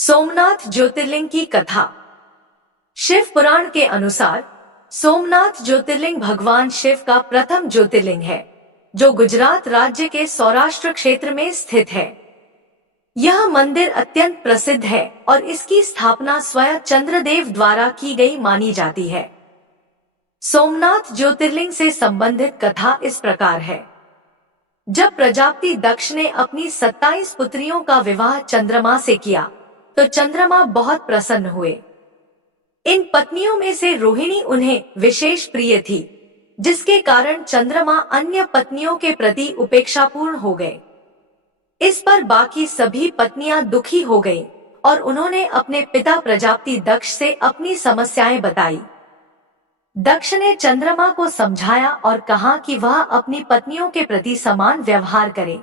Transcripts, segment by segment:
सोमनाथ ज्योतिर्लिंग की कथा। शिव पुराण के अनुसार सोमनाथ ज्योतिर्लिंग भगवान शिव का प्रथम ज्योतिर्लिंग है, जो गुजरात राज्य के सौराष्ट्र क्षेत्र में स्थित है। यह मंदिर अत्यंत प्रसिद्ध है और इसकी स्थापना स्वयं चंद्रदेव द्वारा की गई मानी जाती है। सोमनाथ ज्योतिर्लिंग से संबंधित कथा इस प्रकार है। जब प्रजापति दक्ष ने अपनी 27 पुत्रियों का विवाह चंद्रमा से किया, तो चंद्रमा बहुत प्रसन्न हुए। इन पत्नियों में से रोहिणी उन्हें विशेष प्रिय थी, जिसके कारण चंद्रमा अन्य पत्नियों के प्रति उपेक्षापूर्ण हो गए। इस पर बाकी सभी पत्नियां दुखी हो गईं और उन्होंने अपने पिता प्रजापति दक्ष से अपनी समस्याएं बताई। दक्ष ने चंद्रमा को समझाया और कहा कि वह अपनी पत्नियों के प्रति समान व्यवहार करे,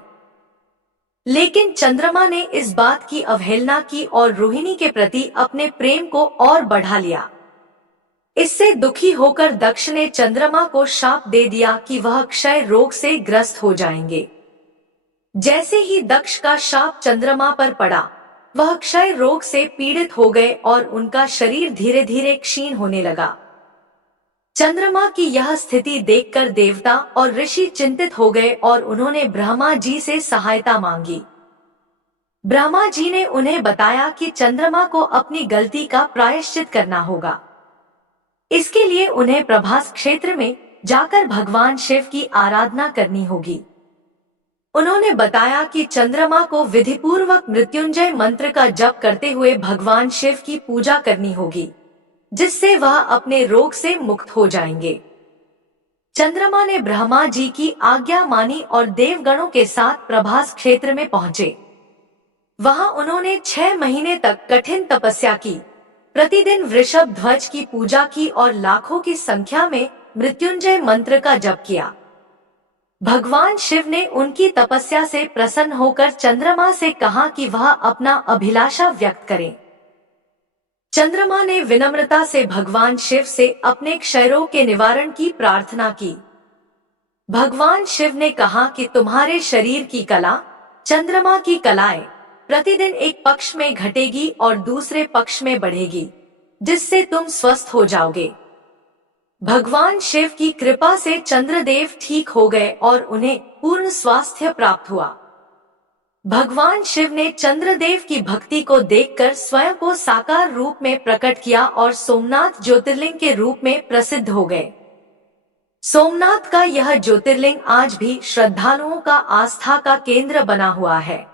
लेकिन चंद्रमा ने इस बात की अवहेलना की और रोहिणी के प्रति अपने प्रेम को और बढ़ा लिया। इससे दुखी होकर दक्ष ने चंद्रमा को शाप दे दिया कि वह क्षय रोग से ग्रस्त हो जाएंगे। जैसे ही दक्ष का शाप चंद्रमा पर पड़ा, वह क्षय रोग से पीड़ित हो गए और उनका शरीर धीरे धीरे क्षीण होने लगा। चंद्रमा की यह स्थिति देखकर देवता और ऋषि चिंतित हो गए और उन्होंने ब्रह्मा जी से सहायता मांगी। ब्रह्मा जी ने उन्हें बताया कि चंद्रमा को अपनी गलती का प्रायश्चित करना होगा। इसके लिए उन्हें प्रभास क्षेत्र में जाकर भगवान शिव की आराधना करनी होगी। उन्होंने बताया कि चंद्रमा को विधिपूर्वक मृत्युंजय मंत्र का जप करते हुए भगवान शिव की पूजा करनी होगी, जिससे वह अपने रोग से मुक्त हो जाएंगे। चंद्रमा ने ब्रह्मा जी की आज्ञा मानी और देवगणों के साथ प्रभास क्षेत्र में पहुंचे। वहां उन्होंने 6 महीने तक कठिन तपस्या की, प्रतिदिन वृषभ ध्वज की पूजा की और लाखों की संख्या में मृत्युंजय मंत्र का जप किया। भगवान शिव ने उनकी तपस्या से प्रसन्न होकर चंद्रमा से कहा कि वह अपना अभिलाषा व्यक्त करें। चंद्रमा ने विनम्रता से भगवान शिव से अपने क्षयरोग के निवारण की प्रार्थना की। भगवान शिव ने कहा कि तुम्हारे शरीर की कला, चंद्रमा की कलाएं, प्रतिदिन एक पक्ष में घटेगी और दूसरे पक्ष में बढ़ेगी, जिससे तुम स्वस्थ हो जाओगे। भगवान शिव की कृपा से चंद्रदेव ठीक हो गए और उन्हें पूर्ण स्वास्थ्य प्राप्त हुआ। भगवान शिव ने चंद्रदेव की भक्ति को देखकर स्वयं को साकार रूप में प्रकट किया और सोमनाथ ज्योतिर्लिंग के रूप में प्रसिद्ध हो गए। सोमनाथ का यह ज्योतिर्लिंग आज भी श्रद्धालुओं का आस्था का केंद्र बना हुआ है।